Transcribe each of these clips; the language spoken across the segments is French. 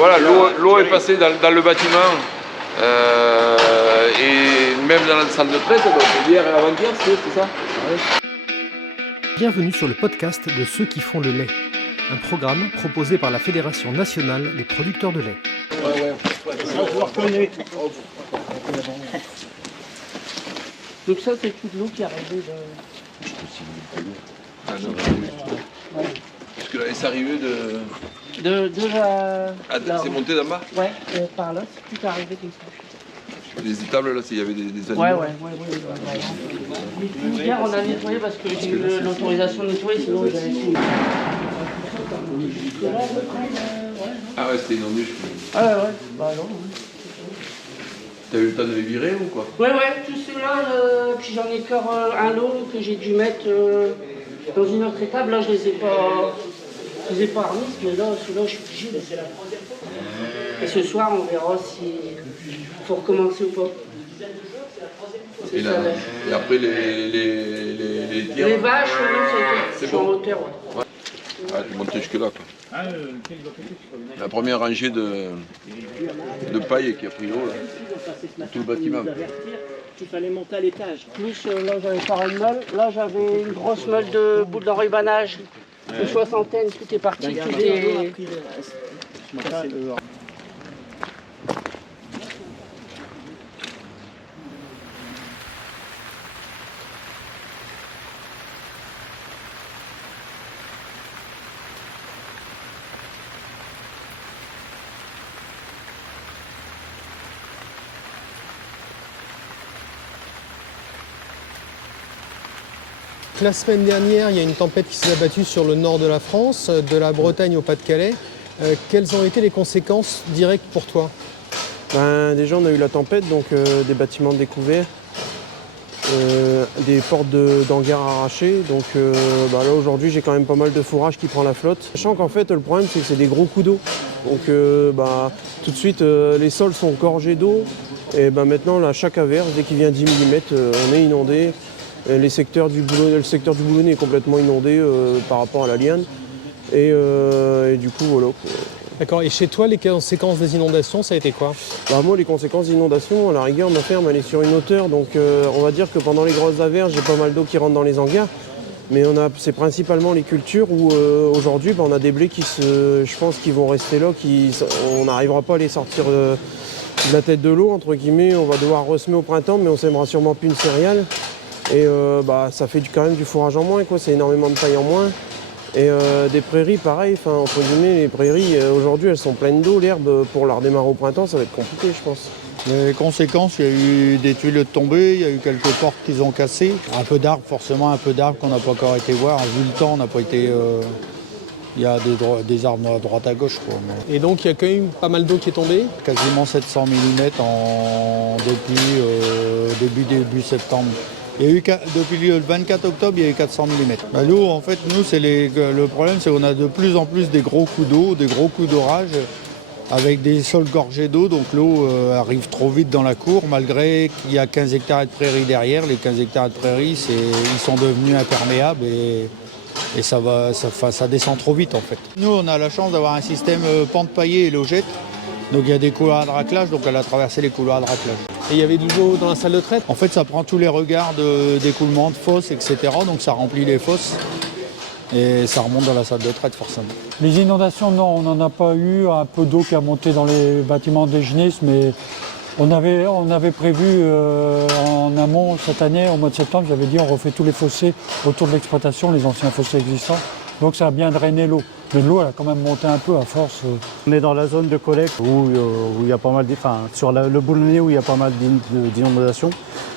voilà, l'eau est passée dans le bâtiment et même dans la salle de traite, donc hier et avant-hier, c'est ça. Bienvenue sur le podcast de Ceux qui font le lait, un programme proposé par la Fédération nationale des producteurs de lait. Donc ça, c'est toute l'eau qui est arrivée de... Ah non, parce que là, c'est arrivé de la... Ah, c'est monté d'en bas. Ouais, par là, c'est tout arrivé comme ça. Les étables, là, s'il y avait des animaux. Ouais. Hier, on a nettoyé parce que j'ai eu l'autorisation de nettoyer, sinon j'avais fini. Ah ouais, c'était inondé, je crois. Ah ouais, bah non. T'as eu le temps de les virer ou quoi? Ouais, tout cela, puis j'en ai encore un lot que j'ai dû mettre dans une autre étable. Là, je les ai pas remis, mais là, celui-là, je suis obligé. Et ce soir, on verra s'il faut recommencer ou pas. Et après, les tiers. Les vaches, non, c'est bon. en hauteur. Ouais. Ah, tu montes jusque là, quoi. La première rangée de paille qui a pris l'eau, là. Tout le bâtiment. Il fallait monter à l'étage. Plus, là, j'avais pas une meule. Là, j'avais une grosse meule de boules d'enrubanage. Une soixantaine, tout est parti. Tout est... La semaine dernière, il y a une tempête qui s'est abattue sur le nord de la France, de la Bretagne au Pas-de-Calais. Quelles ont été les conséquences directes pour toi? Déjà, on a eu la tempête, donc des bâtiments découverts, des portes d'hangars arrachées. Donc là, aujourd'hui, j'ai quand même pas mal de fourrage qui prend la flotte. Sachant qu'en fait, le problème, c'est que c'est des gros coups d'eau. Donc tout de suite, les sols sont gorgés d'eau. Et maintenant, là, chaque averse, dès qu'il vient 10 mm, on est inondé. Le secteur du Boulonnais est complètement inondé par rapport à la Liane. Et du coup, voilà. D'accord, et chez toi, les conséquences des inondations, ça a été quoi? Moi, les conséquences d'inondation, à la rigueur, ma ferme, elle est sur une hauteur. Donc, on va dire que pendant les grosses averses, j'ai pas mal d'eau qui rentre dans les hangars. Mais c'est principalement les cultures où, aujourd'hui, on a des blés je pense, qui vont rester là. On n'arrivera pas à les sortir de la tête de l'eau, entre guillemets. On va devoir ressemer au printemps, mais on ne sèmera sûrement plus une céréale. Et ça fait quand même du fourrage en moins, quoi. C'est énormément de paille en moins. Et des prairies, pareil, entre guillemets, les prairies, aujourd'hui, elles sont pleines d'eau. L'herbe, pour la redémarrer au printemps, ça va être compliqué, je pense. Les conséquences, il y a eu des tuiles tombées, il y a eu quelques portes qu'ils ont cassées. Un peu d'arbres, forcément, un peu d'arbres qu'on n'a pas encore été voir. Vu le temps, on n'a pas été... Il y a des arbres à droite à gauche, quoi. Et donc, il y a quand même pas mal d'eau qui est tombée? Quasiment 700 mm depuis début septembre. Il y a eu, depuis le 24 octobre, il y a eu 400 mm. L'eau, en fait, nous, le problème, c'est qu'on a de plus en plus des gros coups d'eau, des gros coups d'orage, avec des sols gorgés d'eau. Donc l'eau arrive trop vite dans la cour, malgré qu'il y a 15 hectares de prairies derrière. Les 15 hectares de prairies, ils sont devenus imperméables et ça descend trop vite, en fait. Nous, on a la chance d'avoir un système pente paillée et logette. Donc il y a des couloirs de raclage, donc elle a traversé les couloirs de raclage. Et il y avait de l'eau dans la salle de traite? En fait, ça prend tous les regards d'écoulement de fosses, etc. Donc ça remplit les fosses et ça remonte dans la salle de traite, forcément. Les inondations, non, on n'en a pas eu. Un peu d'eau qui a monté dans les bâtiments des Genis, mais on avait prévu en amont cette année, au mois de septembre, j'avais dit on refait tous les fossés autour de l'exploitation, les anciens fossés existants. Donc ça a bien drainé l'eau. Mais l'eau, elle a quand même monté un peu à force. On est dans la zone de collecte où il y a pas mal sur le Boulonnais où il y a pas mal d'inondations.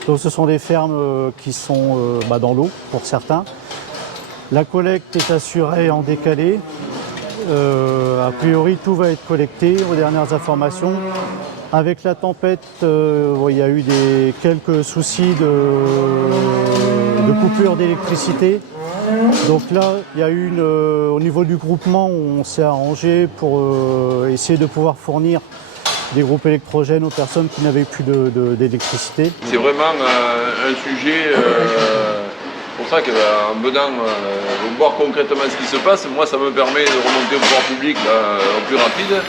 Donc ce sont des fermes qui sont dans l'eau pour certains. La collecte est assurée en décalé. A priori, tout va être collecté aux dernières informations. Avec la tempête, il y a eu quelques soucis de coupure d'électricité. Donc là, il y a eu au niveau du groupement, on s'est arrangé pour essayer de pouvoir fournir des groupes électrogènes aux personnes qui n'avaient plus d'électricité. C'est vraiment un sujet, pour ça qu'en venant voir concrètement ce qui se passe, moi ça me permet de remonter au pouvoir public là, au plus rapide.